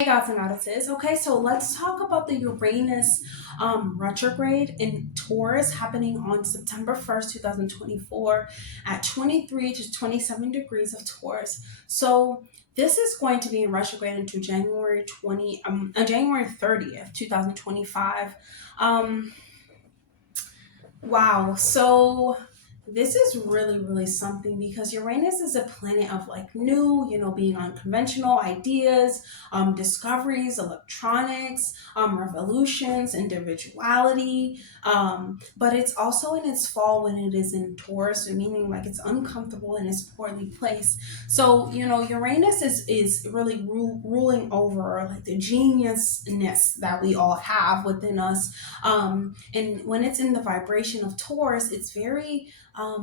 Hey gods and goddesses. Okay, so let's talk about the Uranus retrograde in Taurus happening on September 1st, 2024 at 23 to 27 degrees of Taurus. So this is going to be in retrograde into January 30th, 2025. Um Wow. So this is really, really something because Uranus is a planet of like new, being unconventional ideas, discoveries, electronics, revolutions, individuality. But it's also in its fall when it is in Taurus, so meaning like it's uncomfortable and it's poorly placed. So, Uranus is really ruling over like the geniusness that we all have within us, and when it's in the vibration of Taurus, it's very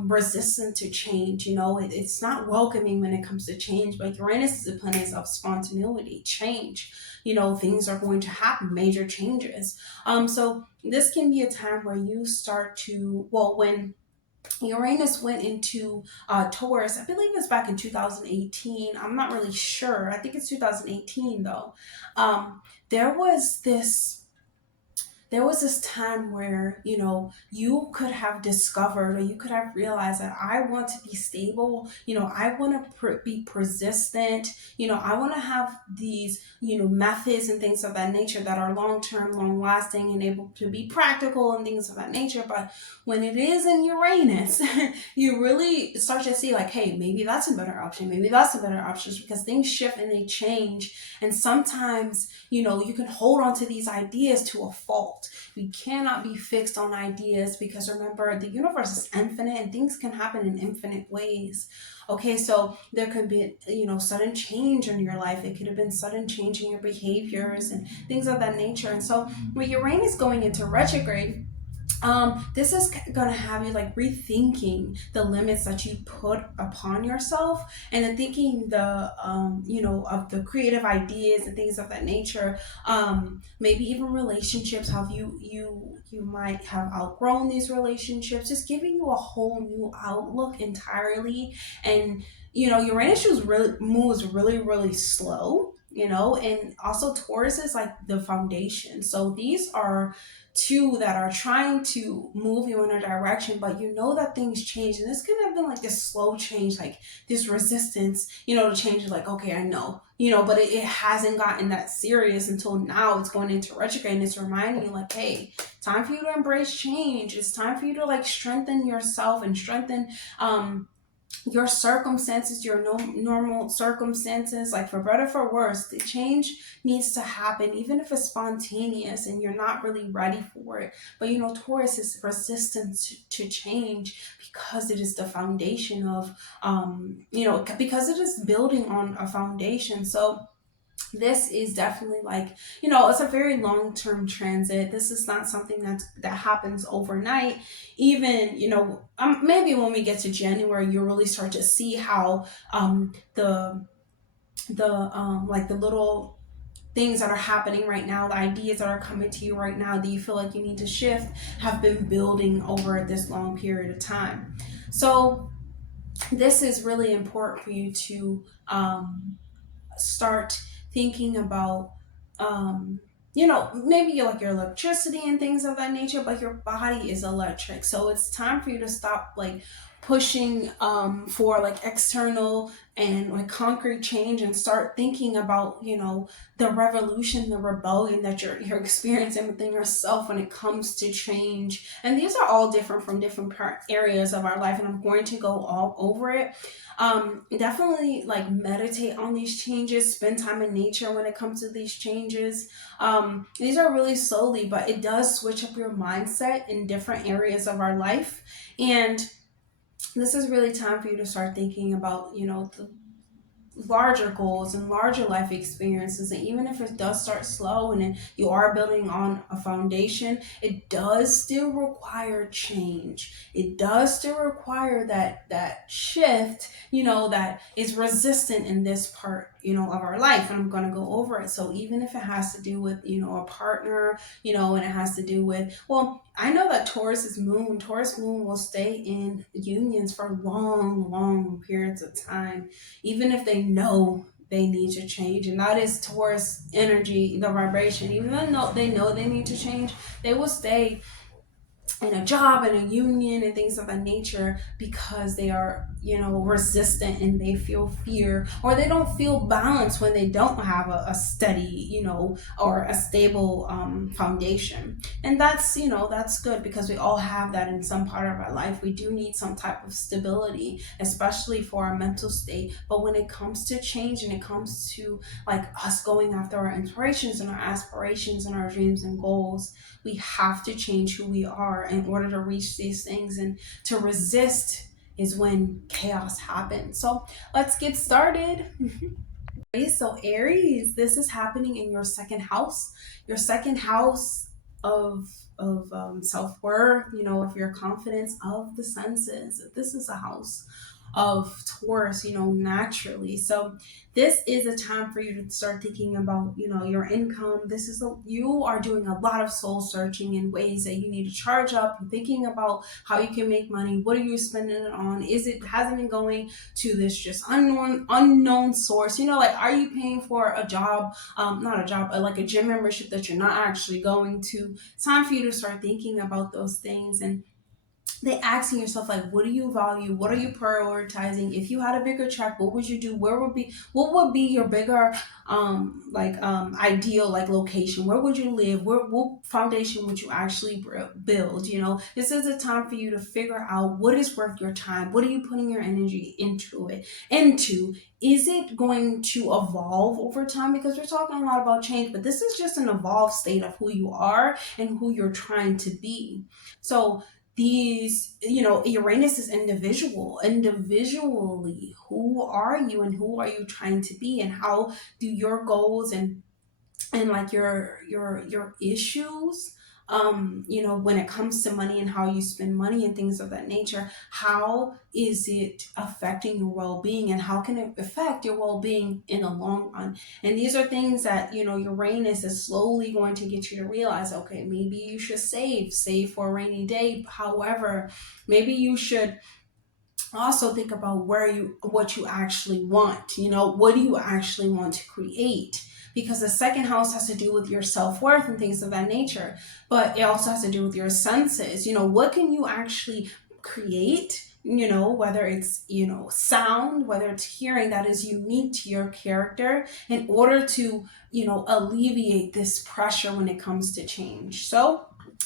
resistant to change. It's not welcoming when it comes to change. But Uranus is a planet of spontaneity, change. Things are going to happen, major changes. So this can be a time where you start to, well, when Uranus went into Taurus, I believe it's back in 2018. I'm not really sure. I think it's 2018 though. There was this time where you could have discovered or you could have realized that I want to be stable. I want to be persistent. I want to have these methods and things of that nature that are long term, long lasting, and able to be practical and things of that nature. But when it is in Uranus, you really start to see like, hey, maybe that's a better option, maybe that's a better option, because things shift and they change. And sometimes you can hold on to these ideas to a fault. We cannot be fixed on ideas because remember, the universe is infinite and things can happen in infinite ways. Okay, so there could be, sudden change in your life. It could have been sudden change in your behaviors and things of that nature. And so when Uranus going into retrograde, this is going to have you like rethinking the limits that you put upon yourself, and then thinking of the creative ideas and things of that nature. Maybe even relationships, how you might have outgrown these relationships, just giving you a whole new outlook entirely. And Uranus moves really, really slow. And also Taurus is like the foundation. So these are two that are trying to move you in a direction, but that things change. And this could have been like this slow change, like this resistance, to change. Like, okay, I know, but it hasn't gotten that serious until now. It's going into retrograde and it's reminding you like, hey, time for you to embrace change. It's time for you to like strengthen yourself and strengthen your circumstances, your normal circumstances, like for better for worse. The change needs to happen, even if it's spontaneous and you're not really ready for it. But Taurus is resistant to change because it is the foundation of because it is building on a foundation. So this is definitely like, it's a very long-term transit. This is not something that happens overnight. Even maybe when we get to January, you really start to see how the like the little things that are happening right now, the ideas that are coming to you right now that you feel like you need to shift, have been building over this long period of time. So this is really important for you to start thinking about, maybe you like your electricity and things of that nature, but your body is electric. So it's time for you to stop like pushing for like external and like concrete change, and start thinking about the revolution, the rebellion that you're experiencing within yourself when it comes to change. And these are all different from different areas of our life, and I'm going to go all over it. Definitely like meditate on these changes, spend time in nature when it comes to these changes. These are really slowly, but it does switch up your mindset in different areas of our life. And this is really time for you to start thinking about the larger goals and larger life experiences. And even if it does start slow and then you are building on a foundation, it does still require change. It does still require that shift, that is resistant in this part of our life. And I'm going to go over it. So even if it has to do with a partner, and it has to do with, well, I know that Taurus moon will stay in unions for long, long periods of time, even if they know they need to change, and that is Taurus energy, the vibration. Even though they know they need to change, they will stay in a job and a union and things of that nature because they are, resistant, and they feel fear, or they don't feel balance when they don't have a steady, or a stable foundation. And that's, that's good, because we all have that in some part of our life. We do need some type of stability, especially for our mental state. But when it comes to change, and it comes to like us going after our inspirations and our aspirations and our dreams and goals, we have to change who we are in order to reach these things. And to resist is when chaos happens. So let's get started. So Aries, this is happening in your second house. Your second house of self-worth, of your confidence, of the senses. This is a house of Taurus, naturally. So this is a time for you to start thinking about, your income. You are doing a lot of soul searching in ways that you need to charge up. You're thinking about how you can make money. What are you spending it on? Has it been going to this just unknown source? Like, are you paying for a job, not a job, but like a gym membership that you're not actually going to? It's time for you to start thinking about those things, and they asking yourself, like, what do you value? What are you prioritizing? If you had a bigger check, what would you do? What would be your bigger ideal, like, location? Where would you live? What foundation would you actually build? This is a time for you to figure out what is worth your time. What are you putting your energy into? Is it going to evolve over time? Because we're talking a lot about change, but this is just an evolved state of who you are and who you're trying to be. So these, Uranus is individually, who are you and who are you trying to be, and how do your goals and like your issues, when it comes to money and how you spend money and things of that nature, how is it affecting your well-being, and how can it affect your well-being in the long run? And these are things that, Uranus is slowly going to get you to realize, okay, maybe you should save for a rainy day. However, maybe you should also think about what you actually want. What do you actually want to create? Because the second house has to do with your self-worth and things of that nature, but it also has to do with your senses. What can you actually create? Whether it's, sound, whether it's hearing that is unique to your character, in order to, alleviate this pressure when it comes to change. So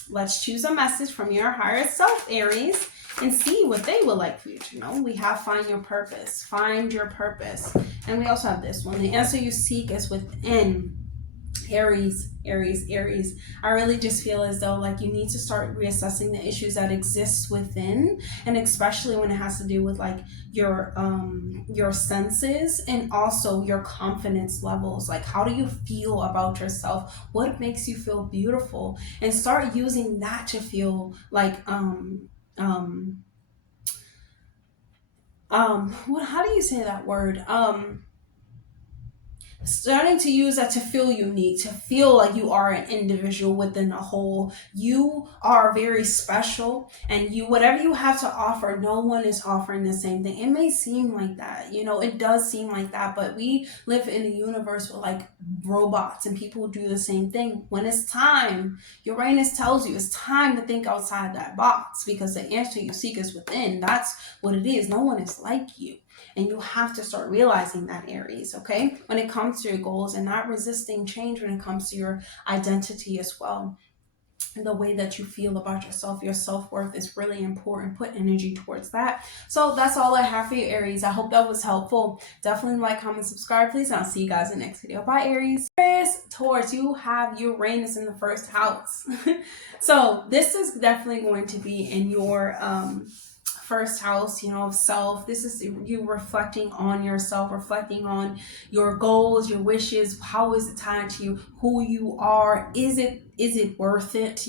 let's choose a message from your higher self, Aries, and see what they would like for you to know. We have find your purpose. Find your purpose. And we also have this one. The answer you seek is within. Aries. I really just feel as though, like, you need to start reassessing the issues that exist within, and especially when it has to do with like your senses, and also your confidence levels. Like, how do you feel about yourself? What makes you feel beautiful? And start using that to feel like how do you say that word? Starting to use that to feel unique, to feel like you are an individual within a whole. You are very special, and whatever you have to offer, no one is offering the same thing. It may seem like that, it does seem like that, but we live in a universe with like robots and people who do the same thing. When it's time, Uranus tells you it's time to think outside that box, because the answer you seek is within. That's what it is. No one is like you. And you have to start realizing that, Aries, okay? When it comes to your goals, and not resisting change when it comes to your identity as well. And the way that you feel about yourself, your self-worth is really important. Put energy towards that. So that's all I have for you, Aries. I hope that was helpful. Definitely like, comment, subscribe, please. And I'll see you guys in the next video. Bye, Aries. Taurus, you have Uranus in the first house. So this is definitely going to be in your first house, of self. This is you reflecting on yourself, reflecting on your goals, your wishes. How is it tied to you? Who you are? Is it worth it?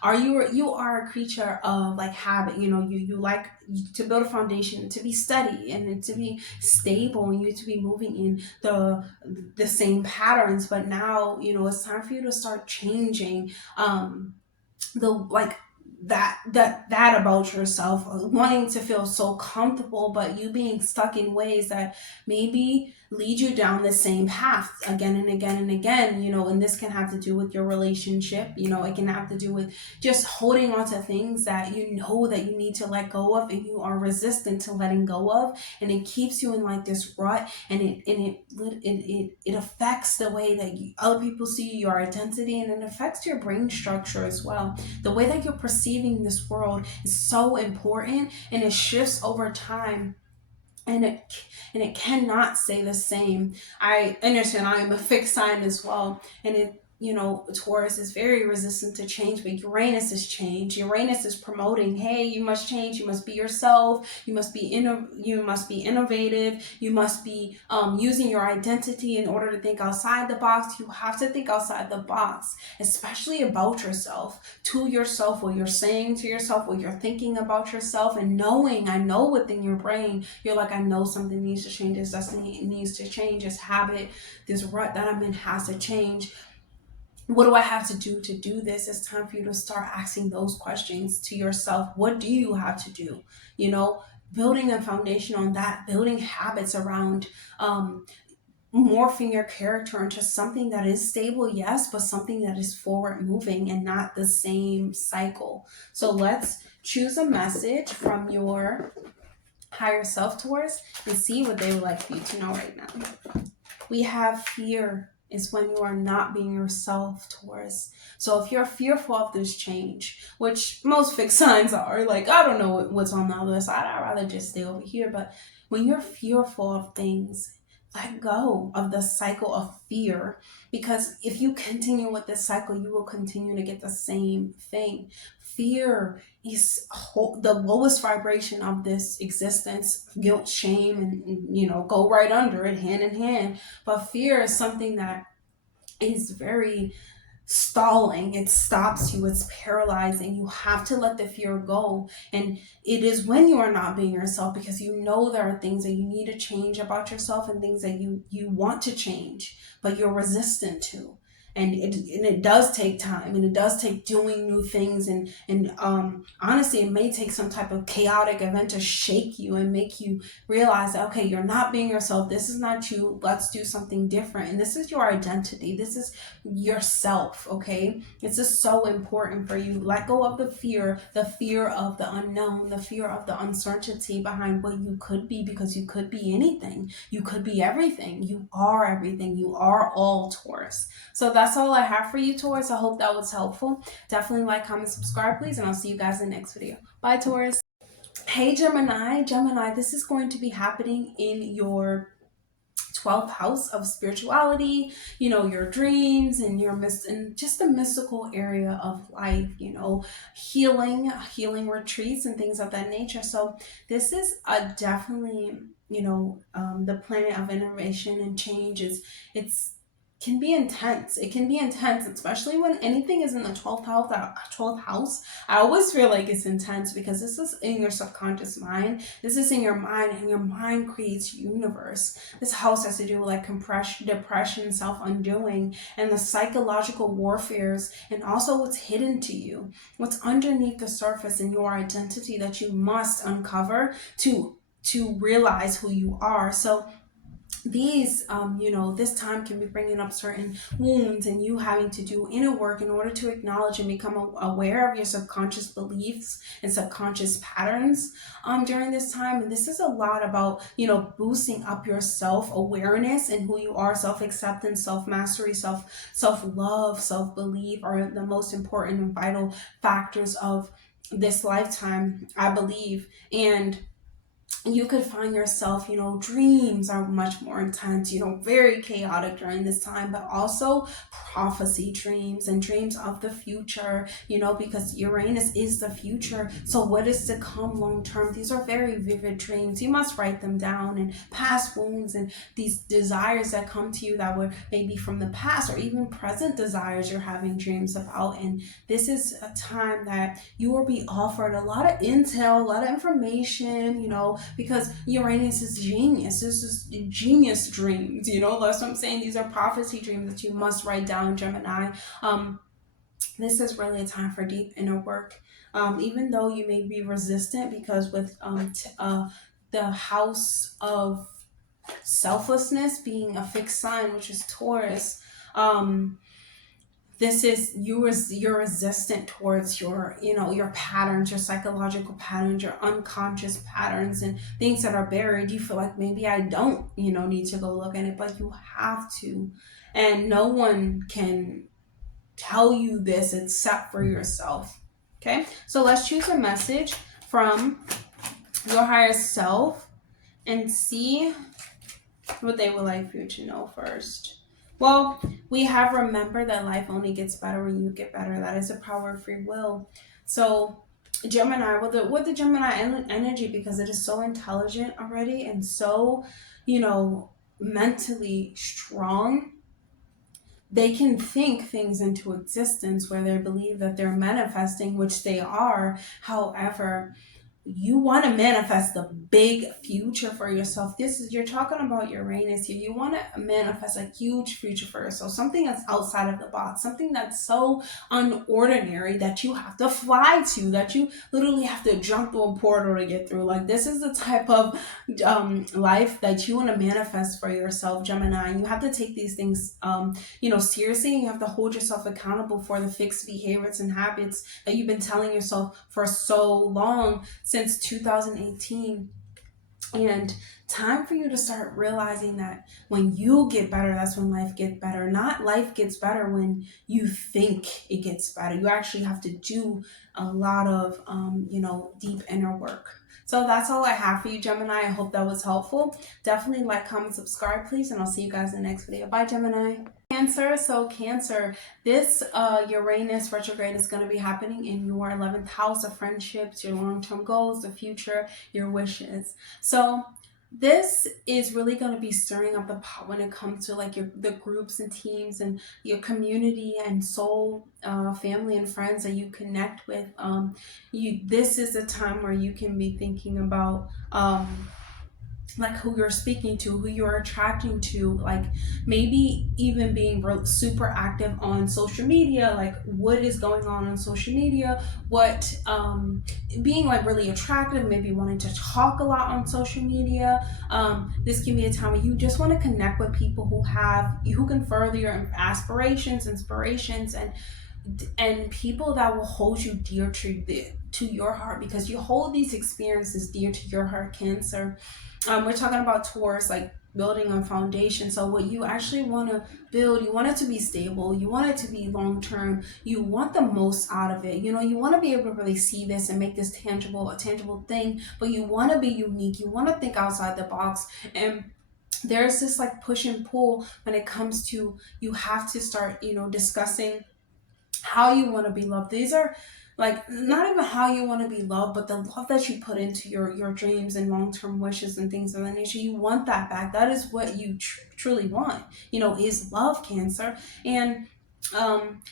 Are you are a creature of like habit? You like to build a foundation, to be steady, and to be stable, and you to be moving in the same patterns. But now, it's time for you to start changing the like that about yourself, wanting to feel so comfortable, but you being stuck in ways that maybe lead you down the same path again and again and again, and this can have to do with your relationship, it can have to do with just holding on to things that you know that you need to let go of and you are resistant to letting go of, and it keeps you in like this rut, and it affects the way that other people see your identity, and it affects your brain structure as well. The way that you're perceiving this world is so important, and it shifts over time, and it cannot stay the same. I understand I am a fixed sign as well, and Taurus is very resistant to change, but Uranus is change. Uranus is promoting, hey, you must change, you must be yourself, you must be innovative, you must be using your identity in order to think outside the box. You have to think outside the box, especially about yourself, to yourself, what you're saying to yourself, what you're thinking about yourself, and I know within your brain, you're like, I know something needs to change, this destiny needs to change, this habit, this rut that I'm in has to change. What do I have to do this? It's time for you to start asking those questions to yourself. What do you have to do? Building a foundation on that, building habits around morphing your character into something that is stable, yes, but something that is forward moving and not the same cycle. So let's choose a message from your higher self, Taurus, and see what they would like for you to know right now. We have fear is when you are not being yourself, Taurus. So if you're fearful of this change, which most fixed signs are, like, I don't know what's on the other side, I'd rather just stay over here. But when you're fearful of things, let go of the cycle of fear, because if you continue with this cycle, you will continue to get the same thing. Fear is the lowest vibration of this existence. Guilt, shame, and go right under it, hand in hand. But fear is something that is very stalling. It stops you, it's paralyzing. You have to let the fear go, and it is when you are not being yourself, because there are things that you need to change about yourself, and things that you want to change but you're resistant to. And it does take time, and it does take doing new things, and honestly, it may take some type of chaotic event to shake you and make you realize that, okay, you're not being yourself, this is not you, let's do something different. And this is your identity, this is yourself, okay? It's just so important for you. Let go of the fear of the unknown, the fear of the uncertainty behind what you could be, because you could be anything, you could be everything, you are everything, you are all, Taurus. So that's all I have for you, Taurus. I hope that was helpful. Definitely like, comment, subscribe, please, and I'll see you guys in the next video. Bye, Taurus. Hey, Gemini, this is going to be happening in your 12th house of spirituality, your dreams and and just the mystical area of life, healing retreats and things of that nature. So this is definitely, the planet of innovation and change. It's can be intense. It can be intense, especially when anything is in the 12th house. 12th house, I always feel like it's intense, because this is in your subconscious mind. This is in your mind, and your mind creates universe. This house has to do with like depression, self-undoing, and the psychological warfares, and also what's hidden to you, what's underneath the surface in your identity that you must uncover to realize who you are. So these this time can be bringing up certain wounds, and you having to do inner work in order to acknowledge and become aware of your subconscious beliefs and subconscious patterns during this time. And this is a lot about boosting up your self-awareness and who you are. Self-acceptance, self-mastery, self-love, self-belief are the most important and vital factors of this lifetime, I believe. And you could find yourself, dreams are much more intense, very chaotic during this time, but also prophecy dreams and dreams of the future, because Uranus is the future. So what is to come long term? These are very vivid dreams. You must write them down, and past wounds and these desires that come to you that were maybe from the past, or even present desires you're having dreams about. And this is a time that you will be offered a lot of intel, a lot of information, because Uranus is genius. This is genius dreams, that's what I'm saying. These are prophecy dreams that you must write down, Gemini. This is really a time for deep inner work. Even though you may be resistant, because with the house of selflessness being a fixed sign, which is Taurus. This is you're resistant towards your, you know, your patterns, your psychological patterns, your unconscious patterns, and things that are buried. You feel like, maybe I don't, you know, need to go look at it, but you have to. And no one can tell you this except for yourself. Okay, so let's choose a message from your higher self and see what they would like for you to know first. Well, we have remember that life only gets better when you get better. That is the power of free will. So Gemini, with the Gemini energy, because it is so intelligent already and so, you know, mentally strong, they can think things into existence where they believe that they're manifesting, which they are. However, you want to manifest the big future for yourself. This is, you're talking about Uranus here. You want to manifest a huge future for yourself, something that's outside of the box, something that's so unordinary that you have to fly to, that you literally have to jump through a portal to get through. Like, this is the type of life that you want to manifest for yourself, Gemini. And you have to take these things you know, seriously. You have to hold yourself accountable for the fixed behaviors and habits that you've been telling yourself for so long, since 2018. And time for you to start realizing that when you get better, that's when life gets better. Not life gets better when you think it gets better. You actually have to do a lot of you know, deep inner work. So that's all I have for you, Gemini. I hope that was helpful. Definitely like, comment, subscribe, please, and I'll see you guys in the next video. Bye, Gemini. Cancer. So Cancer, this Uranus retrograde is going to be happening in your 11th house of friendships, your long-term goals, the future, your wishes. So this is really going to be stirring up the pot when it comes to like the groups and teams and your community and soul family and friends that you connect with. This is a time where you can be thinking about like who you're speaking to, who you're attracting to, like maybe even being super active on social media, like what is going on social media, what being like really attractive, maybe wanting to talk a lot on social media. This can be a time where you just want to connect with people who can further your aspirations, inspirations, and people that will hold you dear to your heart, because you hold these experiences dear to your heart, Cancer. We're talking about Taurus, like building a foundation. So what you actually want to build, you want it to be stable, you want it to be long term, you want the most out of it. You know, you want to be able to really see this and make this a tangible thing, but you want to be unique, you want to think outside the box. And there's this like push and pull when it comes to, you have to start, you know, discussing how you want to be loved. These are like not even how you want to be loved, but the love that you put into your dreams and long-term wishes and things of that nature. You want that back. That is what you truly want, you know, is love, Cancer. And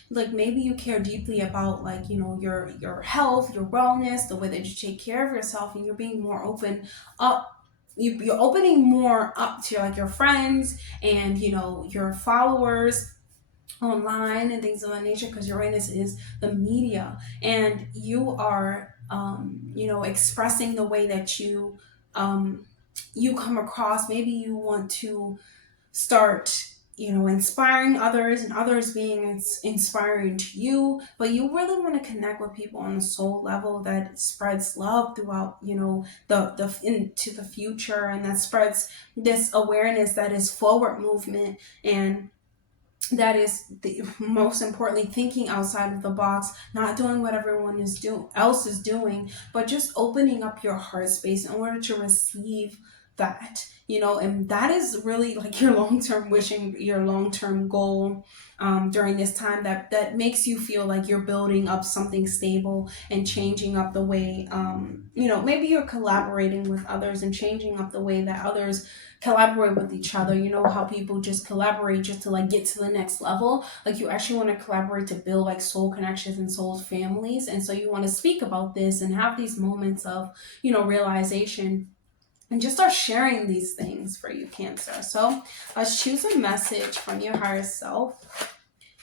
like maybe you care deeply about, like, you know, your health, your wellness, the way that you take care of yourself, and you're being more open up. You're opening more up to like your friends and, you know, your followers online and things of that nature, because Uranus is the media, and you are you know, expressing the way that you come across. Maybe you want to start, you know, inspiring others and others being inspiring to you, but you really want to connect with people on a soul level that spreads love throughout, you know, the into the future, and that spreads this awareness that is forward movement, and that is the most importantly, thinking outside of the box, not doing what everyone else is doing, but just opening up your heart space in order to receive that, you know. And that is really like your long-term wishing, your long-term goal during this time, that makes you feel like you're building up something stable and changing up the way you know, maybe you're collaborating with others and changing up the way that others collaborate with each other. You know how people just collaborate just to like get to the next level? Like, you actually want to collaborate to build like soul connections and soul families. And so you want to speak about this and have these moments of, you know, realization, and just start sharing these things for you, Cancer. So let's choose a message from your higher self.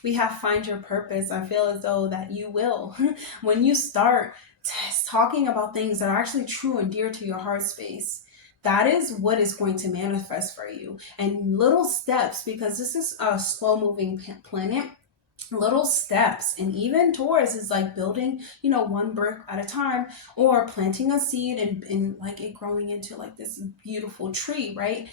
We have find your purpose. I feel as though that you will when you start talking about things that are actually true and dear to your heart space, that is what is going to manifest for you. And little steps, because this is a slow moving planet, little steps. And even Taurus is like building, one brick at a time, or planting a seed and like it growing into like this beautiful tree, right?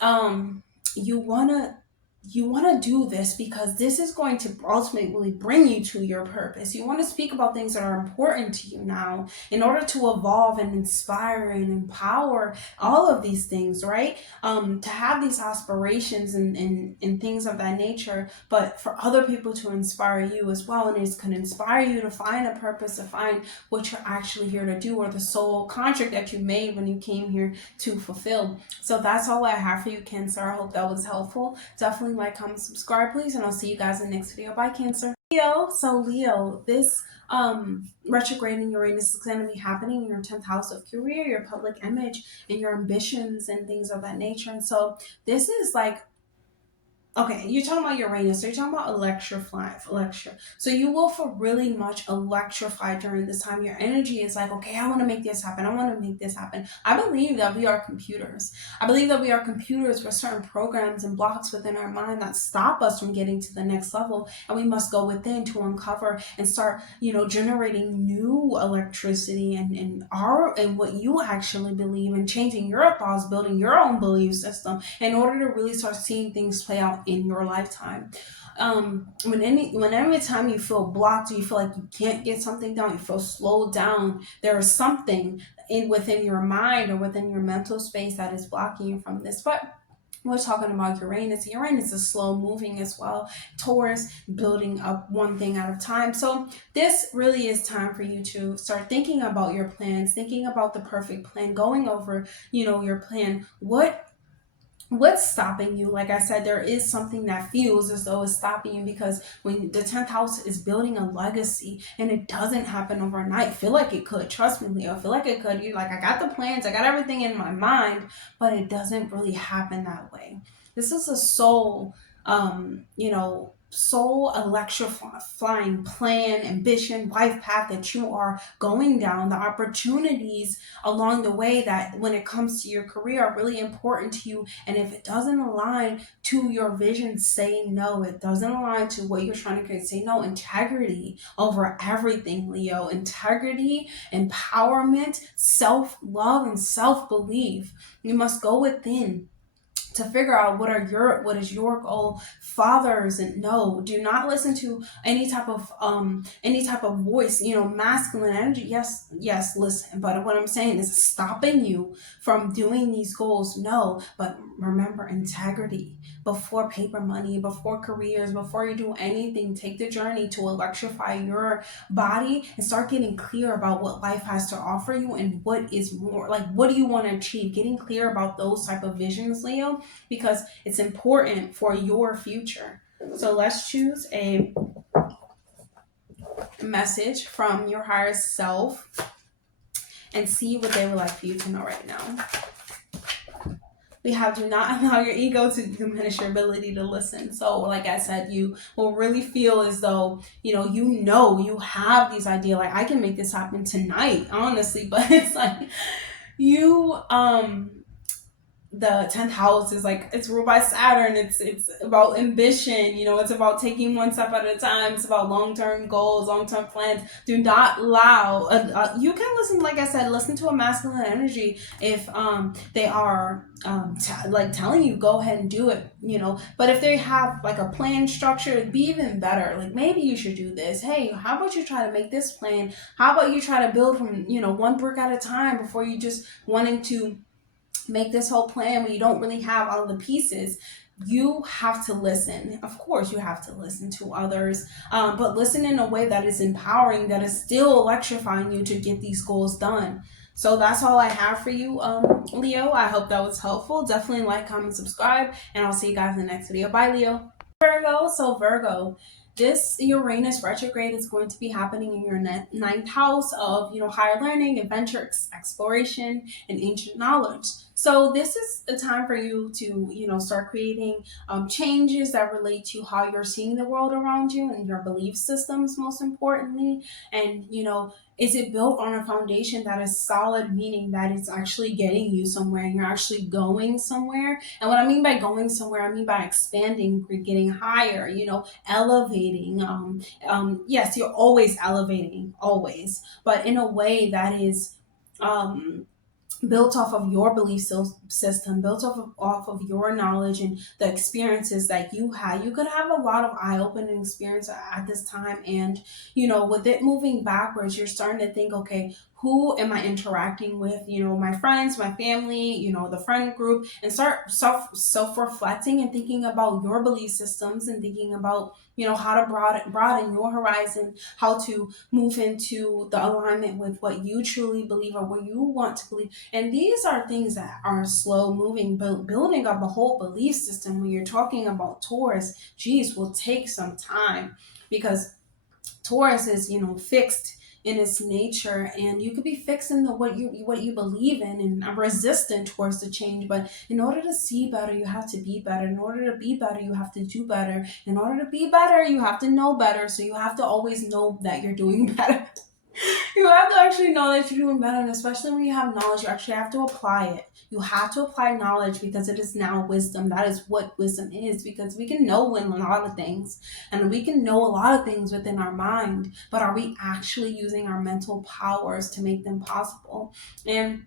um you want to do this because this is going to ultimately bring you to your purpose. You want to speak about things that are important to you now in order to evolve and inspire and empower all of these things, right? To have these aspirations and things of that nature, but for other people to inspire you as well. And it can inspire you to find a purpose, to find what you're actually here to do, or the soul contract that you made when you came here to fulfill. So that's all I have for you, Cancer. I hope that was helpful. Definitely like, comment, subscribe, please, and I'll see you guys in the next video. Bye, Cancer. Leo, this retrograde in Uranus is going to be happening in your 10th house of career, your public image, and your ambitions and things of that nature. And so this is like, okay, you're talking about Uranus, so you're talking about electrify. So you will feel really much electrified during this time. Your energy is like, okay, I want to make this happen. I want to make this happen. I believe that we are computers. I believe that we are computers with certain programs and blocks within our mind that stop us from getting to the next level. And we must go within to uncover and start, generating new electricity and what you actually believe, and changing your thoughts, building your own belief system in order to really start seeing things play out in your lifetime. Whenever time you feel blocked, or you feel like you can't get something done, you feel slowed down, there is something within your mind or within your mental space that is blocking you from this. But we're talking about Uranus. Uranus is slow moving as well. Taurus, building up one thing at a time. So this really is time for you to start thinking about your plans, thinking about the perfect plan, going over, your plan. What's stopping you? Like I said, there is something that feels as though it's stopping you, because when the 10th house is building a legacy, and it doesn't happen overnight. Feel like it could. Trust me, Leo. Feel like it could. You're like, I got the plans, I got everything in my mind, but it doesn't really happen that way. This is a soul electrifying plan, ambition, life path that you are going down. The opportunities along the way that when it comes to your career are really important to you. And if it doesn't align to your vision, say no. It doesn't align to what you're trying to create, say no. Integrity over everything, Leo. Integrity, empowerment, self-love, and self-belief. You must go within to figure out what is your goal. Fathers, and no, do not listen to any type of voice, masculine energy. Yes, listen, but what I'm saying is stopping you from doing these goals. No, but remember, integrity before paper money, before careers, before you do anything. Take the journey to electrify your body and start getting clear about what life has to offer you, and what is more, like, what do you want to achieve. Getting clear about those type of visions, Leo, because it's important for your future. So let's choose a message from your higher self and see what they would like for you to know right now. We have, do not allow your ego to diminish your ability to listen. So like I said, you will really feel as though, you have these ideas, like, I can make this happen tonight, honestly. But it's like the 10th house is like, it's ruled by Saturn. It's about ambition. It's about taking one step at a time. It's about long-term goals, long-term plans. Do not allow you can listen, like I said, listen to a masculine energy if they are telling you go ahead and do it, but if they have like a plan structure, it'd be even better. Like, maybe you should do this. Hey, how about you try to make this plan? How about you try to build from one brick at a time before you just wanting to make this whole plan when you don't really have all the pieces. You have to listen. Of course, you have to listen to others, but listen in a way that is empowering, that is still electrifying you to get these goals done. So that's all I have for you, Leo. I hope that was helpful. Definitely like, comment, subscribe, and I'll see you guys in the next video. Bye, Leo. Virgo. So Virgo, this Uranus retrograde is going to be happening in your ninth house of, higher learning, adventure, exploration, and ancient knowledge. So this is a time for you to, start creating changes that relate to how you're seeing the world around you and your belief systems, most importantly. And, is it built on a foundation that is solid, meaning that it's actually getting you somewhere and you're actually going somewhere? And what I mean by going somewhere, I mean by expanding, getting higher, elevating. Yes, you're always elevating, always, but in a way that is um, built off of your belief system, built off of your knowledge and the experiences that you had. You could have a lot of eye-opening experience at this time, and with it moving backwards, you're starting to think, okay, who am I interacting with? My friends, my family, the friend group, and start self-reflecting and thinking about your belief systems and thinking about how to broaden your horizon, how to move into the alignment with what you truly believe or what you want to believe. And these are things that are slow moving, but building up a whole belief system when you're talking about Taurus, geez, will take some time, because Taurus is, fixed in its nature, and you could be fixed in what you believe in, and I'm resistant towards the change. But in order to see better, you have to be better. In order to be better, you have to do better. In order to be better, you have to know better. So you have to always know that you're doing better. You have to actually know that you're doing better, and especially when you have knowledge, you actually have to apply it. You have to apply knowledge, because it is now wisdom. That is what wisdom is, because we can know a lot of things, and we can know a lot of things within our mind, but are we actually using our mental powers to make them possible? And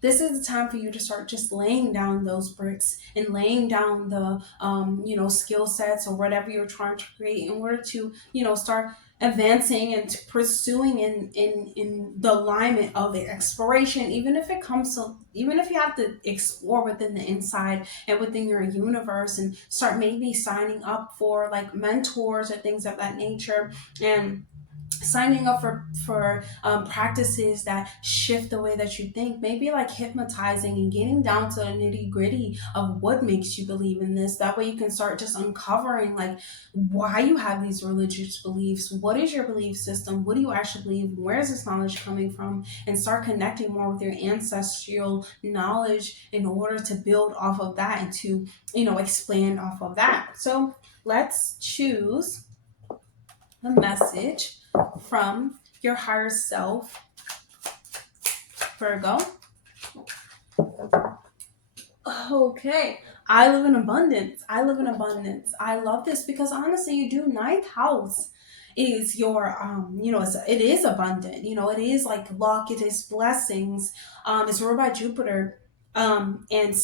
this is the time for you to start just laying down those bricks and laying down the skill sets or whatever you're trying to create in order to start advancing and pursuing in the alignment of exploration, even if it comes to, even if you have to explore within the inside and within your universe, and start maybe signing up for like mentors or things of that nature, and signing up for practices that shift the way that you think, maybe like hypnotizing and getting down to the nitty gritty of what makes you believe in this. That way you can start just uncovering like why you have these religious beliefs, what is your belief system, what do you actually believe, where is this knowledge coming from, and start connecting more with your ancestral knowledge in order to build off of that and to expand off of that. So let's choose the message from your higher self, Virgo. Okay. I live in abundance. I live in abundance. I love this because honestly, you do. Ninth house is your it is abundant. It is like luck, it is blessings. It's ruled by Jupiter. And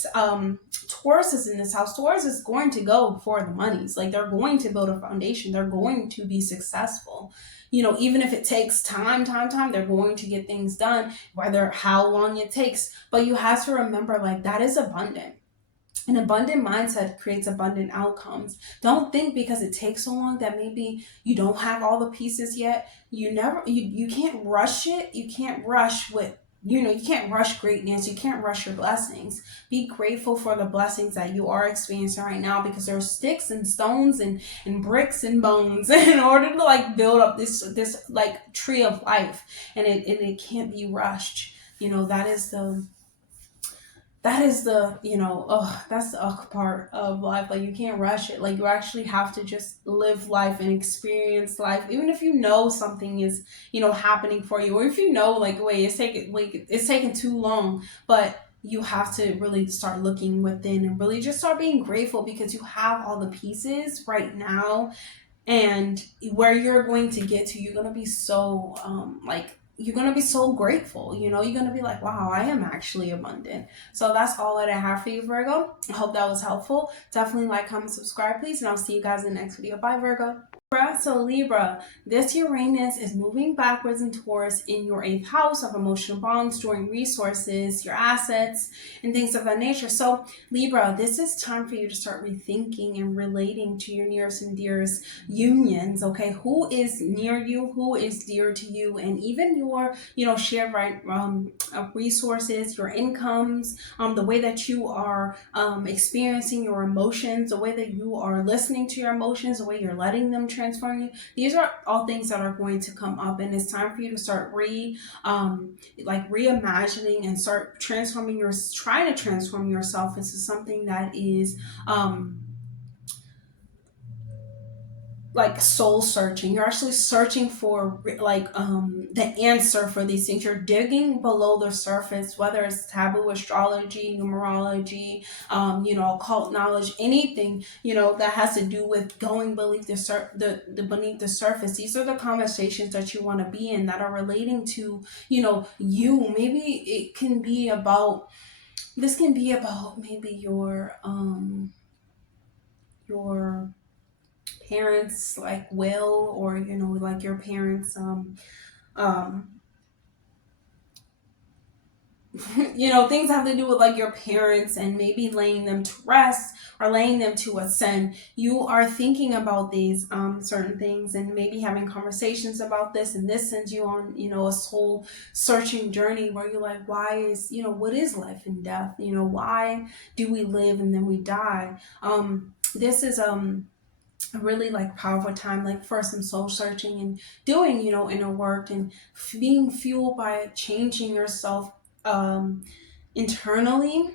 Taurus is in this house. Taurus is going to go for the monies. Like, they're going to build a foundation. They're going to be successful. Even if it takes time, they're going to get things done, whether how long it takes. But you have to remember, like, that is abundant. An abundant mindset creates abundant outcomes. Don't think because it takes so long that maybe you don't have all the pieces yet. You can't rush it. You can't rush you can't rush greatness. You can't rush your blessings. Be grateful for the blessings that you are experiencing right now, because there are sticks and stones and bricks and bones in order to like build up this like tree of life, and it can't be rushed. That is the that's the part of life. Like, you can't rush it. Like, you actually have to just live life and experience life, even if something is happening for you, or if like, wait, it's taking too long. But you have to really start looking within and really just start being grateful, because you have all the pieces right now. And where you're going to get to, you're going to be so you're going to be so grateful. You're going to be like, wow, I am actually abundant. So that's all that I have for you, Virgo. I hope that was helpful. Definitely like, comment, subscribe, please, and I'll see you guys in the next video. Bye, Virgo. So Libra, this Uranus is moving backwards in Taurus in your 8th house of emotional bonds, storing resources, your assets, and things of that nature. So Libra, this is time for you to start rethinking and relating to your nearest and dearest unions. Okay, who is near you, who is dear to you, and even your shared resources, your incomes, the way that you are experiencing your emotions, the way that you are listening to your emotions, the way you're letting them transform you. These are all things that are going to come up, and it's time for you to start reimagining and start trying to transform yourself into something that is like soul searching. You're actually searching for the answer for these things. You're digging below the surface, whether it's taboo astrology, numerology, occult knowledge, anything that has to do with going beneath the beneath the surface. These are the conversations that you want to be in that are relating to you. Maybe it can be about this can be about maybe your parents like will, or like your parents um things that have to do with like your parents, and maybe laying them to rest or laying them to ascend. You are thinking about these certain things, and maybe having conversations about this, and this sends you on a soul searching journey where you're like, why is what is life and death? Why do we live and then we die? This is a really like powerful time like for some soul searching and doing inner work, and being fueled by changing yourself internally,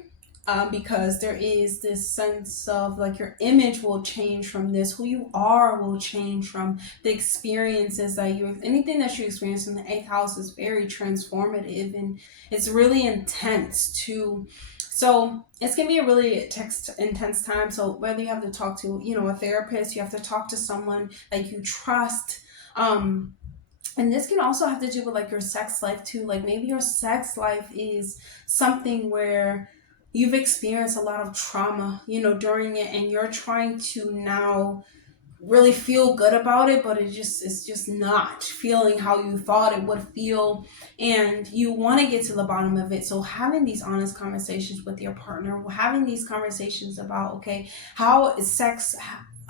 because there is this sense of like your image will change from this, who you are will change from the experiences that anything that you experience in the eighth house is very transformative, and it's really intense too. So it's gonna be a really intense time. So whether you have to talk to a therapist, you have to talk to someone like you trust, and this can also have to do with like your sex life too. Like maybe your sex life is something where you've experienced a lot of trauma during it, and you're trying to now really feel good about it, but it's just not feeling how you thought it would feel, and you want to get to the bottom of it. So having these honest conversations with your partner, having these conversations about, okay, how is sex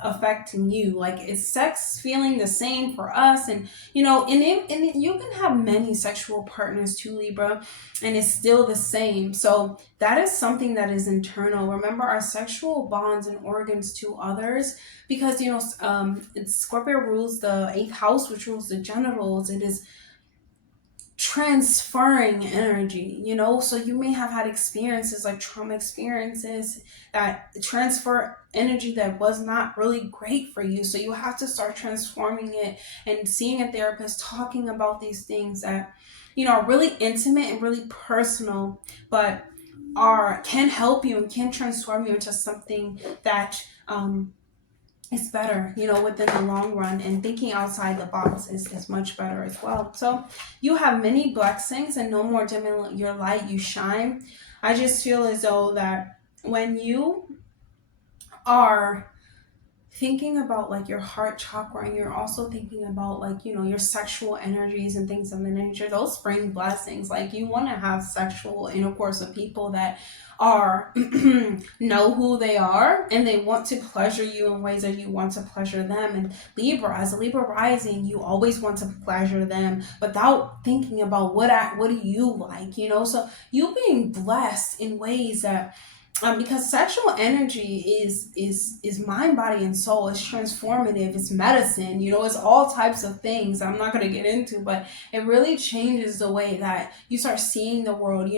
affecting you? Like, is sex feeling the same for us? And and you can have many sexual partners too, Libra, and it's still the same. So that is something that is internal. Remember, our sexual bonds and organs to others, because Scorpio rules the eighth house, which rules the genitals. It is transferring energy, so you may have had experiences like trauma experiences that transfer energy that was not really great for you. So you have to start transforming it, and seeing a therapist, talking about these things that are really intimate and really personal, but can help you and can transform you into something that it's better, within the long run. And thinking outside the box is much better as well. So you have many blessings, and no more dimming your light, you shine. I just feel as though that when you are thinking about like your heart chakra, and you're also thinking about like your sexual energies and things of the nature, those bring blessings. Like, you want to have sexual intercourse with people that are know who they are, and they want to pleasure you in ways that you want to pleasure them. And Libra, as a Libra rising, you always want to pleasure them without thinking about what do you like, so you being blessed in ways that because sexual energy is mind, body, and soul. It's transformative. It's medicine. It's all types of things I'm not going to get into, but it really changes the way that you start seeing the world.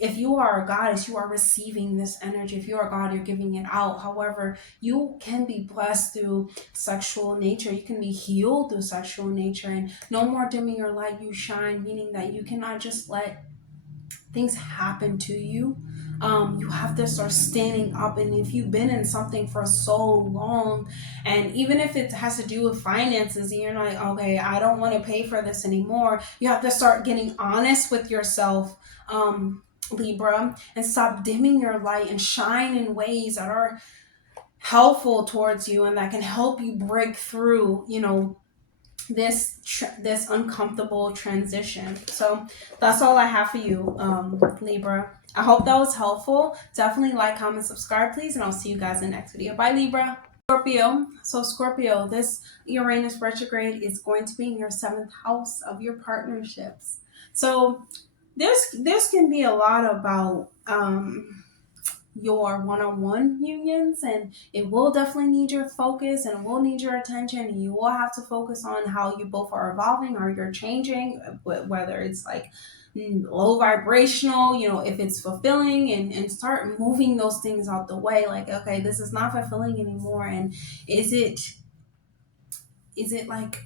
If you are a goddess, you are receiving this energy. If you are a god, you're giving it out. However, you can be blessed through sexual nature. You can be healed through sexual nature, and no more dimming your light, you shine, meaning that you cannot just let things happen to you. You have to start standing up. And if you've been in something for so long, and even if it has to do with finances, and you're like, okay, I don't want to pay for this anymore, you have to start getting honest with yourself, Libra, and stop dimming your light and shine in ways that are helpful towards you, and that can help you break through this uncomfortable transition. So that's all I have for you, Libra. I hope that was helpful. Definitely like, comment, subscribe, please, and I'll see you guys in the next video. Bye, Libra. Scorpio. So Scorpio, this Uranus retrograde is going to be in your 7th house of your partnerships. So this can be a lot about your one-on-one unions, and it will definitely need your focus and will need your attention, and you will have to focus on how you both are evolving or you're changing, whether it's like low vibrational, if it's fulfilling, and start moving those things out the way. Like, okay, this is not fulfilling anymore. And is it like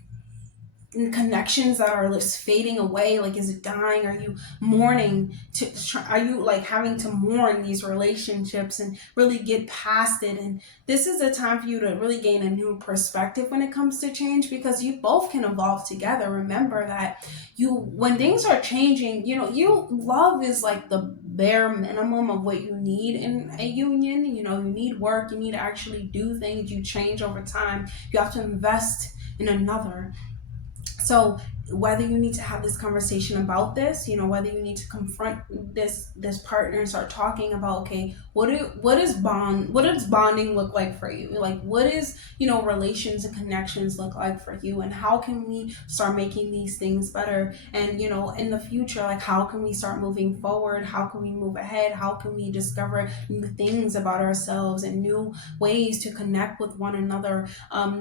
connections that are just fading away? Like, is it dying? Are you mourning are you like having to mourn these relationships and really get past it? And this is a time for you to really gain a new perspective when it comes to change, because you both can evolve together. Remember that when things are changing, love is like the bare minimum of what you need in a union. You need work, you need to actually do things, you change over time, you have to invest in another. So whether you need to have this conversation about this, whether you need to confront this partner and start talking about, okay, what does bonding look like for you? Like, what is, relations and connections look like for you? And how can we start making these things better? And, in the future, like, how can we start moving forward? How can we move ahead? How can we discover new things about ourselves and new ways to connect with one another?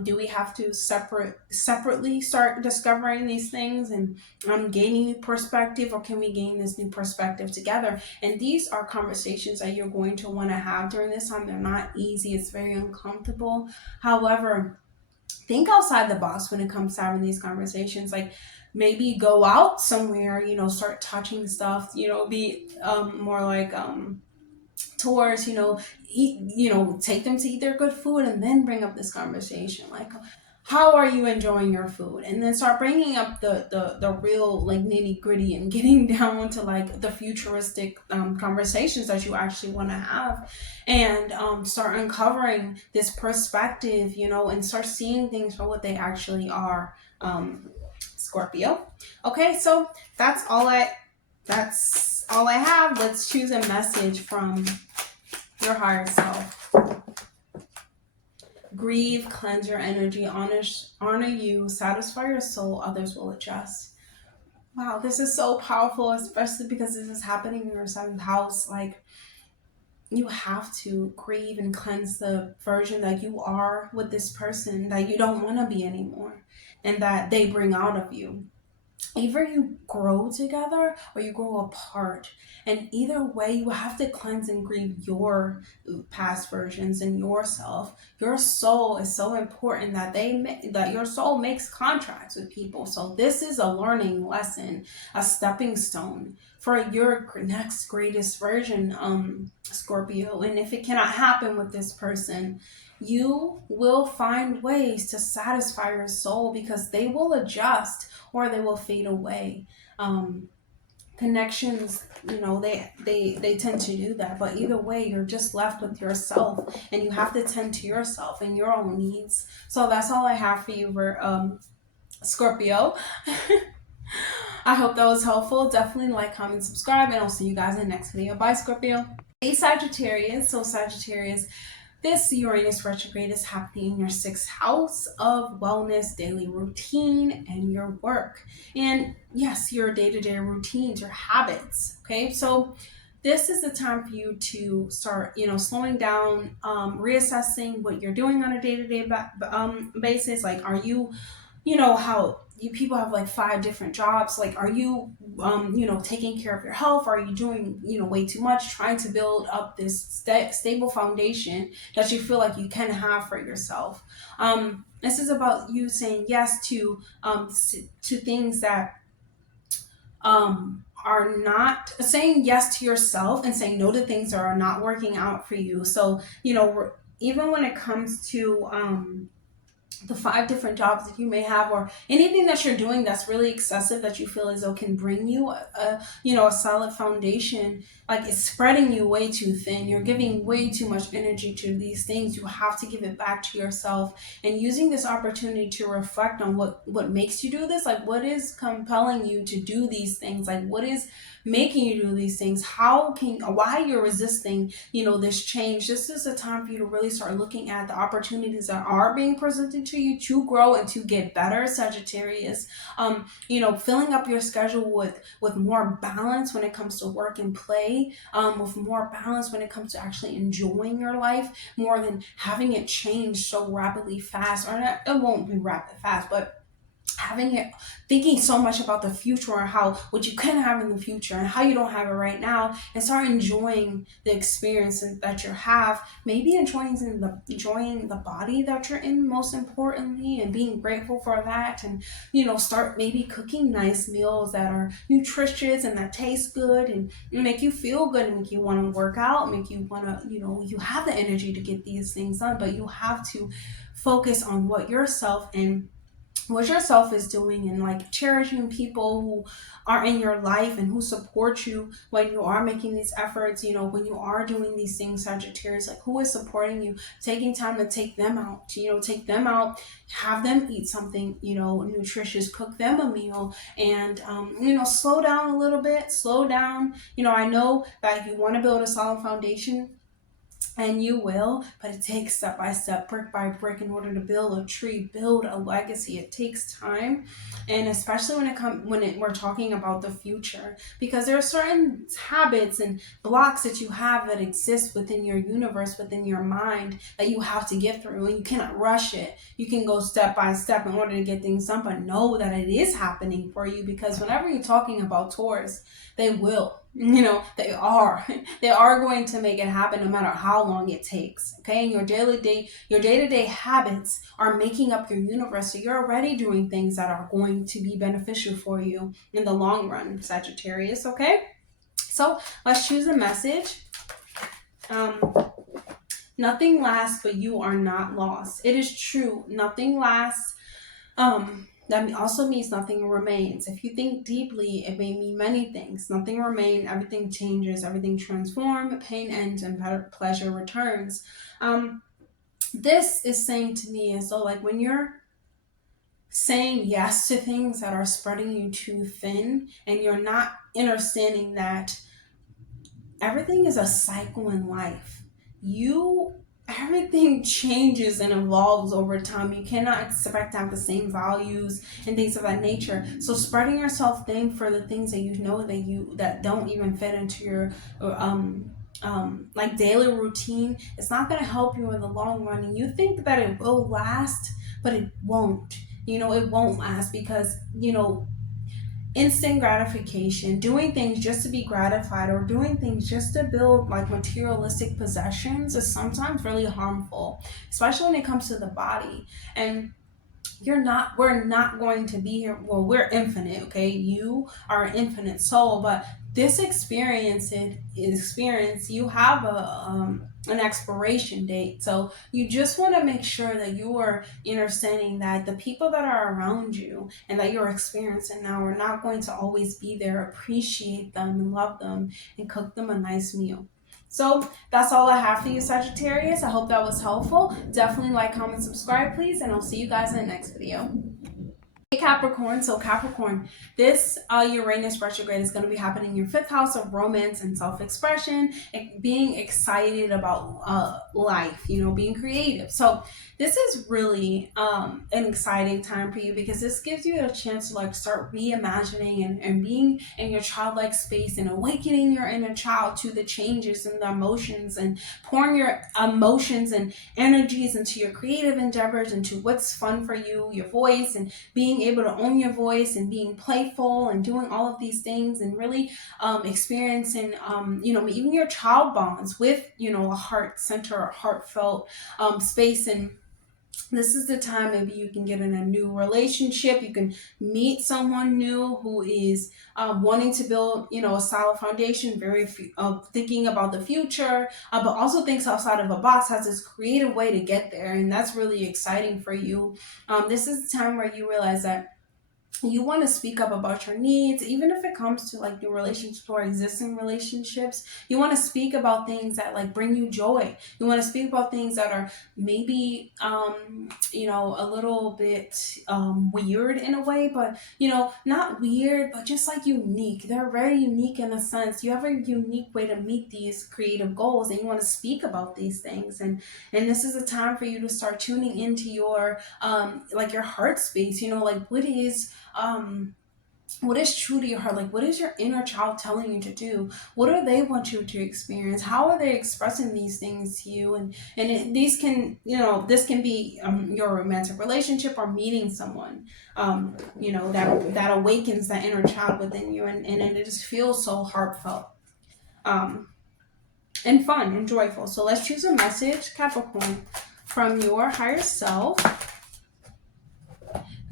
Do we have to separately start discovering these things and gaining new perspective, or can we gain this new perspective together? And these are conversations that you're going to want to have during this time. They're not easy, it's very uncomfortable. However, think outside the box when it comes to having these conversations. Like, maybe go out somewhere, start touching stuff, be more like Taurus, take them to eat their good food and then bring up this conversation. Like, how are you enjoying your food? And then start bringing up the real, like, nitty gritty, and getting down to like the futuristic conversations that you actually want to have, and start uncovering this perspective, and start seeing things for what they actually are. Scorpio. Okay, so that's all I have. Let's choose a message from your higher self. Grieve, cleanse your energy, honor you, satisfy your soul, others will adjust. Wow, this is so powerful, especially because this is happening in your seventh house. Like, you have to grieve and cleanse the version that you are with this person that you don't want to be anymore, and that they bring out of you. Either you grow together or you grow apart, and either way you have to cleanse and grieve your past versions and yourself. Your soul is so important that that your soul makes contracts with people. So this is a learning lesson, a stepping stone for your next greatest version, Scorpio. And if it cannot happen with this person, you will find ways to satisfy your soul, because they will adjust or they will fade away. Connections, they tend to do that, but either way, you're just left with yourself, and you have to tend to yourself and your own needs. So that's all I have for you, for Scorpio. I hope that was helpful. Definitely like, comment, subscribe, and I'll see you guys in the next video. Bye, Scorpio. Hey, Sagittarius. So Sagittarius, this Uranus retrograde is happening in your 6th house of wellness, daily routine, and your work. And yes, your day-to-day routines, your habits. Okay, so this is the time for you to start, slowing down, reassessing what you're doing on a day-to-day basis. Like, are you, how you people have like 5 different jobs. Like, are you taking care of your health? Are you doing way too much, trying to build up this stable foundation that you feel like you can have for yourself? This is about you saying yes to things that are not, saying yes to yourself and saying no to things that are not working out for you. So even when it comes to the 5 different jobs that you may have, or anything that you're doing that's really excessive, that you feel as though can bring you a solid foundation, like it's spreading you way too thin, you're giving way too much energy to these things, you have to give it back to yourself. And using this opportunity to reflect on what makes you do this, like what is compelling you to do these things, like what is making you do these things, why you're resisting, this change. This is a time for you to really start looking at the opportunities that are being presented to you to grow and to get better, Sagittarius. Filling up your schedule with more balance when it comes to work and play, with more balance when it comes to actually enjoying your life, more than having it change so rapidly fast. Or not, it won't be rapid fast, but thinking so much about the future and how what you can have in the future and how you don't have it right now, and start enjoying the experience that you have. Maybe enjoying the body that you're in, most importantly, and being grateful for that. And start maybe cooking nice meals that are nutritious and that taste good and make you feel good and make you want to work out, make you want to, you have the energy to get these things done. But you have to focus on what yourself is doing, and like cherishing people who are in your life and who support you when you are making these efforts, when you are doing these things, Sagittarius. Like, who is supporting you, taking time to take them out, have them eat something, nutritious, cook them a meal, and slow down a little bit, slow down. I know that you want to build a solid foundation, and you will, but it takes step by step, brick by brick, in order to build a tree, build a legacy. It takes time, and especially when we're talking about the future, because there are certain habits and blocks that you have that exist within your universe, within your mind, that you have to get through, and you cannot rush it. You can go step by step in order to get things done, but know that it is happening for you, because whenever you're talking about Taurus, they will. They are going to make it happen no matter how long it takes. Okay, and your day-to-day habits are making up your universe, so you're already doing things that are going to be beneficial for you in the long run, Sagittarius. Okay, so let's choose a message. Nothing lasts, but you are not lost. It is true, nothing lasts. That also means nothing remains. If you think deeply, it may mean many things. Nothing remains, everything changes, everything transforms, pain ends, and pleasure returns. This is saying to me as though, like, when you're saying yes to things that are spreading you too thin, and you're not understanding that everything is a cycle in life. Everything changes and evolves over time. You cannot expect to have the same values and things of that nature. So spreading yourself thin for the things that that don't even fit into your like daily routine, it's not going to help you in the long run. And you think that it will last, but it won't. It won't last, because instant gratification, doing things just to be gratified, or doing things just to build like materialistic possessions, is sometimes really harmful, especially when it comes to the body. And we're not going to be here. Well, we're infinite, okay? You are an infinite soul, but this experience, you have an expiration date. So you just want to make sure that you are understanding that the people that are around you and that you're experiencing now are not going to always be there. Appreciate them and love them, and cook them a nice meal. So that's all I have for you, Sagittarius. I hope that was helpful. Definitely like, comment, subscribe, please, and I'll see you guys in the next video. Hey Capricorn, so Capricorn, this Uranus retrograde is going to be happening in your 5th house of romance and self-expression, and being excited about life, being creative. So this is really an exciting time for you, because this gives you a chance to like start reimagining and being in your childlike space, and awakening your inner child to the changes and the emotions, and pouring your emotions and energies into your creative endeavors, into what's fun for you, your voice, and being able to own your voice, and being playful, and doing all of these things, and really experiencing even your child bonds with a heart center, a heartfelt space. And this is the time maybe you can get in a new relationship. You can meet someone new who is wanting to build, a solid foundation, very thinking about the future, but also thinks outside of a box, has this creative way to get there. And that's really exciting for you. This is the time where you realize that you want to speak up about your needs, even if it comes to like new relationships or existing relationships. You want to speak about things that like bring you joy. You want to speak about things that are maybe a little bit weird in a way, but not weird, but just like unique. They're very unique in a sense. You have a unique way to meet these creative goals, and you want to speak about these things. And this is a time for you to start tuning into your like your heart space. Like what is true to your heart. Like, what is your inner child telling you to do? What do they want you to experience? How are they expressing these things to you? These can, this can be your romantic relationship or meeting someone that awakens that inner child within you, and it just feels so heartfelt um and fun and joyful. So let's choose a message, Capricorn, from your higher self.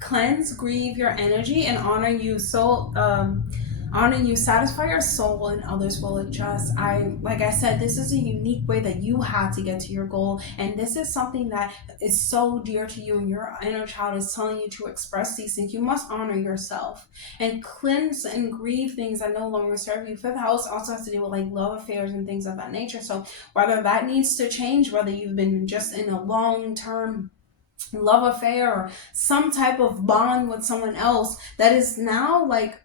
Cleanse, grieve your energy, and honor you. Honor you, satisfy your soul, and others will adjust. Like I said, this is a unique way that you had to get to your goal, and this is something that is so dear to you, and your inner child is telling you to express these things. You must honor yourself and cleanse and grieve things that no longer serve you. Fifth house also has to do with like love affairs and things of that nature. So whether that needs to change, whether you've been just in a long-term love affair or some type of bond with someone else that is now like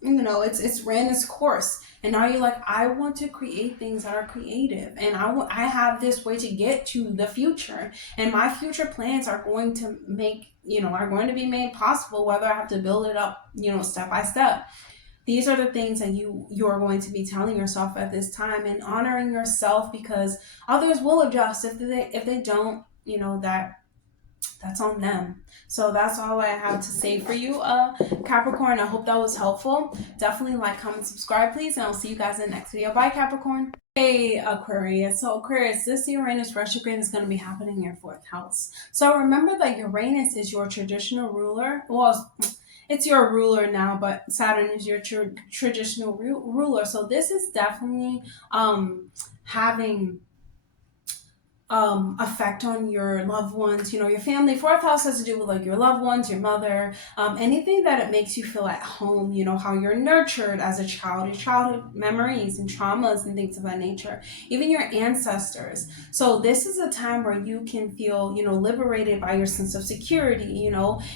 it's ran its course, and now you're like, I want to create things that are creative, and I have this way to get to the future, and my future plans are going to be made possible, whether I have to build it up step by step. These are the things that you're going to be telling yourself at this time, and honoring yourself, because others will adjust. If they don't, that's on them. So that's all I have to say for you, Capricorn. I hope that was helpful. Definitely like, comment, subscribe, please, and I'll see you guys in the next video. Bye, Capricorn. Hey, Aquarius. So Aquarius, this Uranus retrograde is going to be happening in your fourth house. So remember that Uranus is your traditional ruler. Well, it's your ruler now, but Saturn is your traditional ruler. So this is definitely having effect on your loved ones, your family. Fourth house has to do with like your loved ones, your mother, anything that it makes you feel at home, how you're nurtured as a child, your childhood memories and traumas and things of that nature, even your ancestors. So this is a time where you can feel, liberated by your sense of security,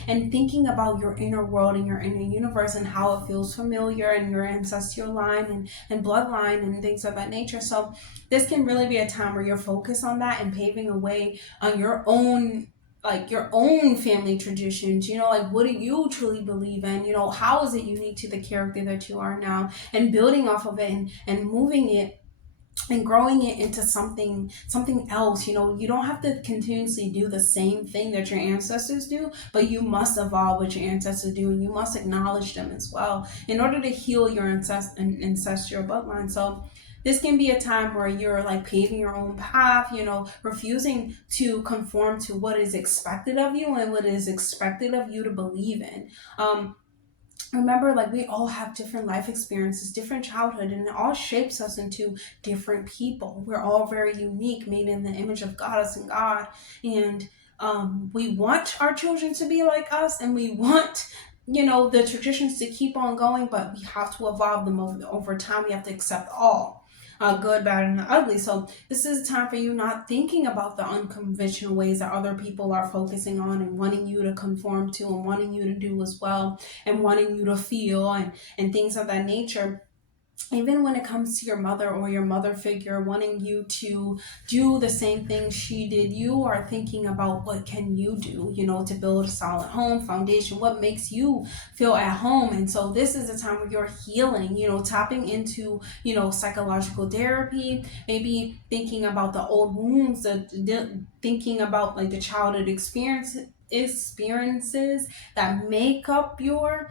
and thinking about your inner world and your inner universe and how it feels familiar, and your ancestral line and bloodline and things of that nature. So this can really be a time where you're focused on that and paving a way on your own, like your own family traditions, like what do you truly believe in, how is it unique to the character that you are now, and building off of it and moving it and growing it into something else. You don't have to continuously do the same thing that your ancestors do, but you must evolve what your ancestors do, and you must acknowledge them as well in order to heal your ancestral bloodline. So this can be a time where you're like paving your own path, refusing to conform to what is expected of you and what is expected of you to believe in. Remember, like, we all have different life experiences, different childhood, and it all shapes us into different people. We're all very unique, made in the image of Goddess and God. And we want our children to be like us, and we want the traditions to keep on going, but we have to evolve them over time. We have to accept all. Good, bad, and ugly. So this is a time for you not thinking about the unconventional ways that other people are focusing on and wanting you to conform to and wanting you to do as well, and wanting you to feel and things of that nature. Even when it comes to your mother or your mother figure wanting you to do the same thing she did, you are thinking about what can you do, to build a solid home foundation, what makes you feel at home. And so this is a time where you're healing, tapping into, psychological therapy, maybe thinking about the old wounds, thinking about like the childhood experiences that make up your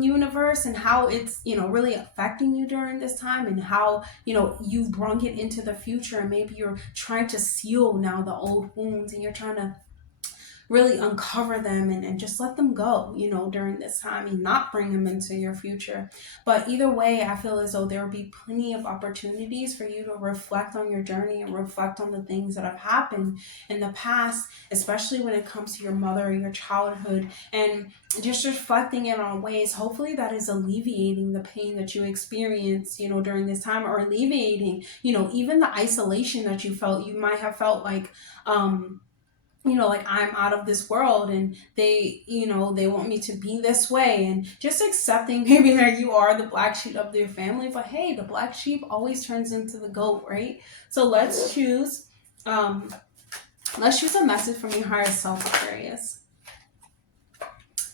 universe, and how it's really affecting you during this time, and how you've brung it into the future, and maybe you're trying to seal now the old wounds, and you're trying to really uncover them and just let them go, during this time, and not bring them into your future. But either way, I feel as though there will be plenty of opportunities for you to reflect on your journey and reflect on the things that have happened in the past, especially when it comes to your mother or your childhood, and just reflecting it on ways, hopefully, that is alleviating the pain that you experience, during this time, or alleviating, even the isolation that you felt. You might have felt like, like I'm out of this world, and they want me to be this way, and just accepting maybe that you are the black sheep of their family. But hey, the black sheep always turns into the goat, right? So let's choose a message from your higher self, Aquarius.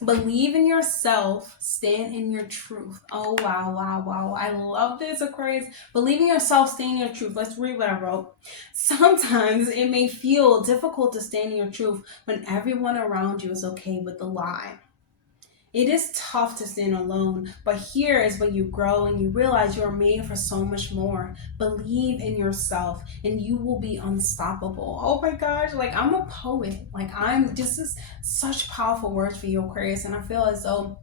Believe in yourself, stand in your truth. Oh, wow, wow, wow. I love this, Aquarius. Believe in yourself, stand in your truth. Let's read what I wrote. Sometimes it may feel difficult to stand in your truth when everyone around you is okay with the lie. It is tough to stand alone, but here is when you grow and you realize you are made for so much more. Believe in yourself and you will be unstoppable. Oh my gosh, like I'm a poet. This is such powerful words for you, Aquarius, and I feel as though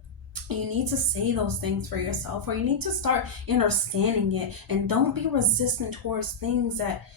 you need to say those things for yourself, or you need to start understanding it, and don't be resistant towards things that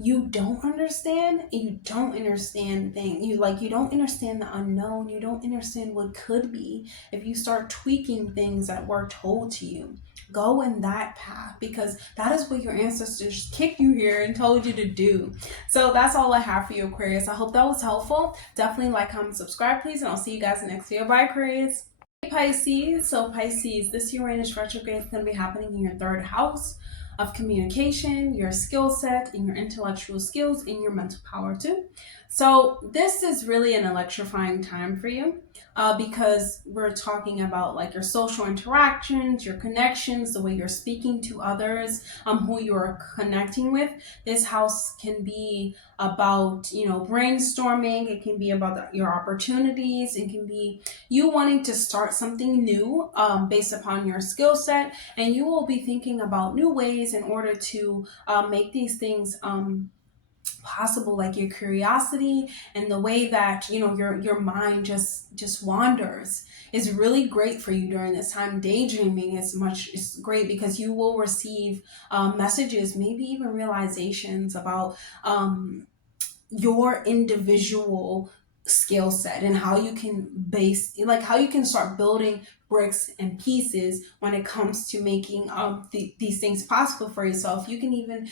you don't understand. And you don't understand things, you don't understand the unknown, you don't understand what could be. If you start tweaking things that were told to you, go in that path, because that is what your ancestors kicked you here and told you to do. So that's all I have for you, Aquarius. I hope that was helpful. Definitely like, comment, subscribe, please, and I'll see you guys in the next video. Bye, Aquarius. Pisces. So Pisces, this Uranus retrograde is going to be happening in your third house of communication, your skill set, and your intellectual skills, and your mental power too. So this is really an electrifying time for you, because we're talking about like your social interactions, your connections, the way you're speaking to others, who you're connecting with. This house can be about, brainstorming. It can be about your opportunities. It can be you wanting to start something new, based upon your skill set, and you will be thinking about new ways in order to make these things possible, like your curiosity and the way that your mind just wanders is really great for you during this time. Daydreaming is great because you will receive messages, maybe even realizations about your individual skill set, and how you can how you can start building bricks and pieces when it comes to making these things possible for yourself. You can even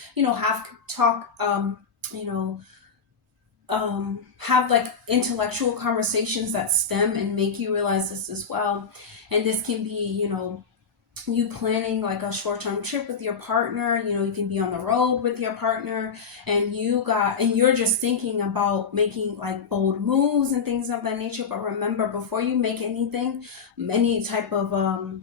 have like intellectual conversations that stem and make you realize this as well. And this can be, you planning like a short-term trip with your partner. You can be on the road with your partner, and you're just thinking about making like bold moves and things of that nature. But remember, before you make any type of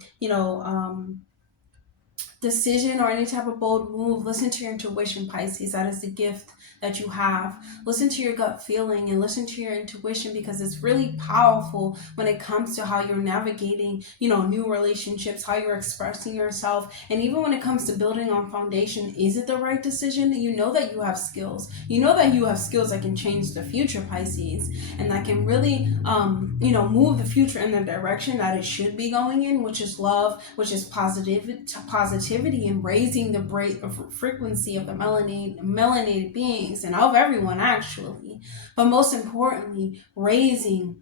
decision or any type of bold move, listen to your intuition, Pisces. That is the gift that you have. Listen to your gut feeling and listen to your intuition, because it's really powerful when it comes to how you're navigating, new relationships, how you're expressing yourself, and even when it comes to building on foundation. Is it the right decision? You know that you have skills. You know that you have skills that can change the future, Pisces, and that can really, move the future in the direction that it should be going in, which is love, which is positivity, and raising the frequency of the melanated beings, and of everyone actually, but most importantly, raising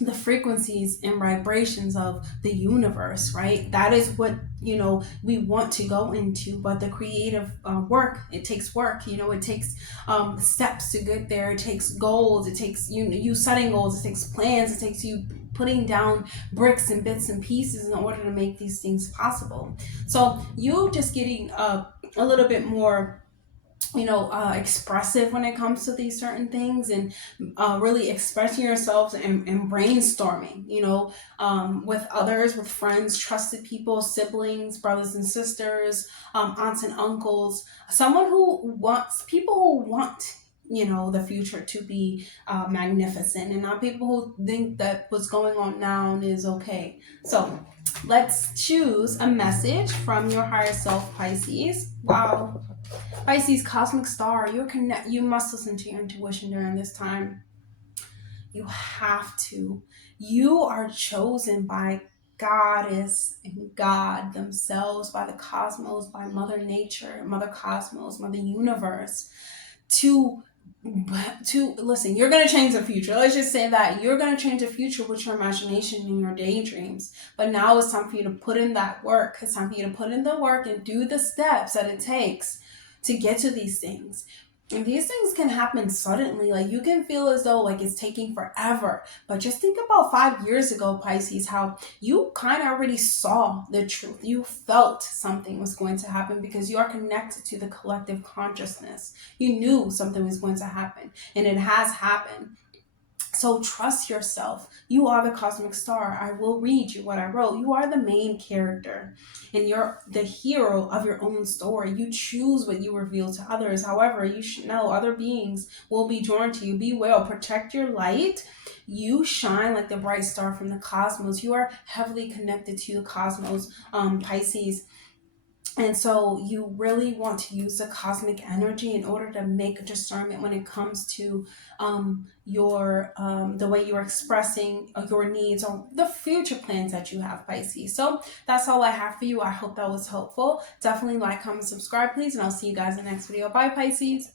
the frequencies and vibrations of the universe, right? That is what we want to go into. But the creative work, it takes work. It takes steps to get there. It takes goals. It takes you setting goals. It takes plans. It takes you putting down bricks and bits and pieces in order to make these things possible. So you just getting a little bit more expressive when it comes to these certain things, and really expressing yourselves and brainstorming, with others, with friends, trusted people, siblings, brothers and sisters, aunts and uncles, people who want the future to be magnificent, and not people who think that what's going on now is okay. So let's choose a message from your higher self, Pisces. Wow. Pisces, cosmic star, you must listen to your intuition during this time. You have to. You are chosen by Goddess and God themselves, by the cosmos, by Mother Nature, Mother Cosmos, Mother Universe, to listen. You're going to change the future. Let's just say that you're going to change the future with your imagination and your daydreams. But now it's time for you to put in that work. It's time for you to put in the work and do the steps that it takes to get to these things. And these things can happen suddenly. Like, you can feel as though like it's taking forever. But just think about 5 years ago, Pisces, how you kind of already saw the truth. You felt something was going to happen because you are connected to the collective consciousness. You knew something was going to happen, and it has happened. So trust yourself. You are the cosmic star. I will read you what I wrote. You are the main character, and you're the hero of your own story. You choose what you reveal to others. However, you should know other beings will be drawn to you. Be well. Protect your light. You shine like the bright star from the cosmos. You are heavily connected to the cosmos, Pisces. And so you really want to use the cosmic energy in order to make a discernment when it comes to your the way you're expressing your needs or the future plans that you have, Pisces. So that's all I have for you. I hope that was helpful. Definitely like, comment, subscribe, please, and I'll see you guys in the next video. Bye, Pisces.